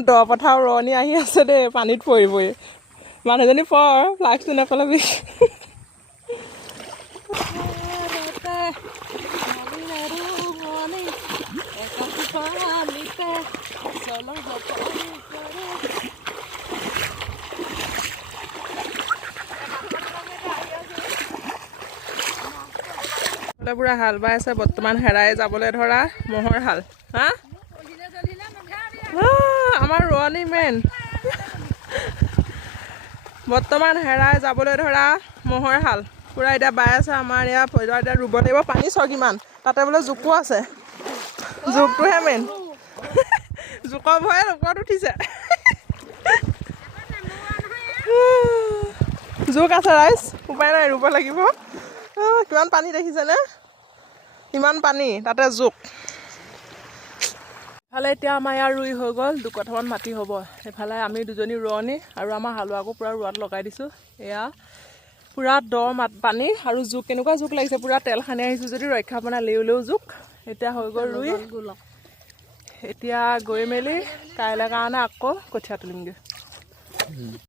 দ পথাৰ ৰোৱনী আহি আছে দেই পানীত পৰিবই মানুহজনী পৰ ফ্লাক্সটো নেপেলাবি পুৰা হাল বাই আছে বৰ্তমান হেৰাই যাবলৈ ধৰা ম'হৰ হাল হা আমাৰ ৰোৱনী মেইন বৰ্তমান হেৰাই যাবলৈ ধৰা ম'হৰ হাল পুৰা এতিয়া বাই আছে আমাৰ ইয়াত এতিয়া ৰুব লাগিব পানী চ কিমান তাতে বোলে জোকো আছে জোকটোহে মেইন জোকৰ ভয়ে ওপৰত উঠিছে জোক আছে ৰাইজ উপায় নাই ৰুব লাগিব কিমান পানী দেখিছেনে ইমান পানী তাতে জোক ইফালে এতিয়া আমাৰ ইয়াৰ ৰুই হৈ গ'ল দুকঠামান মাটি হ'ব এইফালে আমি দুজনী ৰোৱনী আৰু আমাৰ হালোৱাকো পূৰা ৰোৱাত লগাই দিছোঁ এয়া পূৰা দ পানী আৰু জোক কেনেকুৱা জোক লাগিছে পূৰা তেল সানি আহিছোঁ যদি ৰক্ষা পোৱা লেও জোক এতিয়া হৈ গ'ল ৰুই এতিয়া গৈ মেলি কাইলৈ কাৰণে আকৌ কঠীয়া তুলিমগৈ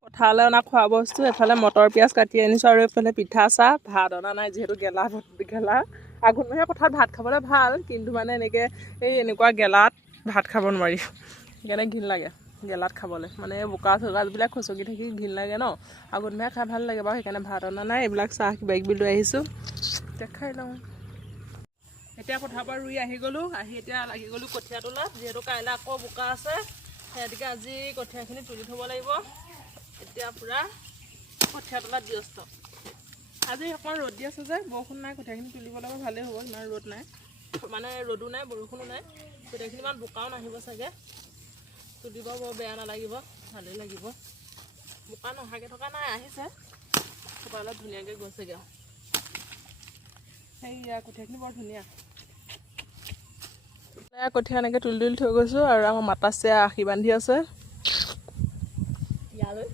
পথাৰলৈ অনা খোৱা বস্তু এফালে মটৰ পিঁয়াজ কাটি আনিছোঁ আৰু এইফালে পিঠা চাহ ভাত অনা নাই যিহেতু গেলা আঘোণমহীয়া পথাৰত ভাত খাবলৈ ভাল কিন্তু মানে এনেকুৱা গেলাত ভাত খাব নোৱাৰি সেইকাৰণে ঘিণ লাগে গেলাত খাবলৈ মানে বোকা চোকাবিলাক খচকি থাকি ঘিণ লাগে ন আঘোণমহীয়া খাই ভাল লাগে বাৰু সেইকাৰণে ভাত অনা নাই এইবিলাক চাহ কিবা কিবি লৈ আহিছোঁ এতিয়া খাই লওঁ এতিয়া পথাৰৰ পৰা ৰুই আহি গ'লোঁ আহি এতিয়া লাগি গ'লোঁ কঠীয়া তোলাত যিহেতু কাইলৈ আকৌ বোকা আছে সেইটোকে আজি কঠীয়াখিনি তুলি থ'ব লাগিব এতিয়া পূৰা কঠীয়া তোলাত ব্যস্ত আজি অকণমান ৰ'দ দি আছে যে বৰষুণ নাই কঠীয়াখিনি তুলিব লাগিব ভালেই হ'ব ইমান ৰ'দ নাই মানে ৰ'দো নাই বৰষুণো নাই কঠীয়াখিনি ইমান বোকাও নাহিব চাগে তুলিব বৰ বেয়া নালাগিব ভালেই লাগিব বোকা নহাকৈ থকা নাই আহিছে কপালত ধুনীয়াকৈ গৈছেগৈ আৰু সেয়া কঠীয়াখিনি বৰ ধুনীয়া কঠীয়া এনেকৈ তুলি থৈ গৈছোঁ আৰু আমাৰ মাতাছে আশী বান্ধি আছে ইয়ালৈ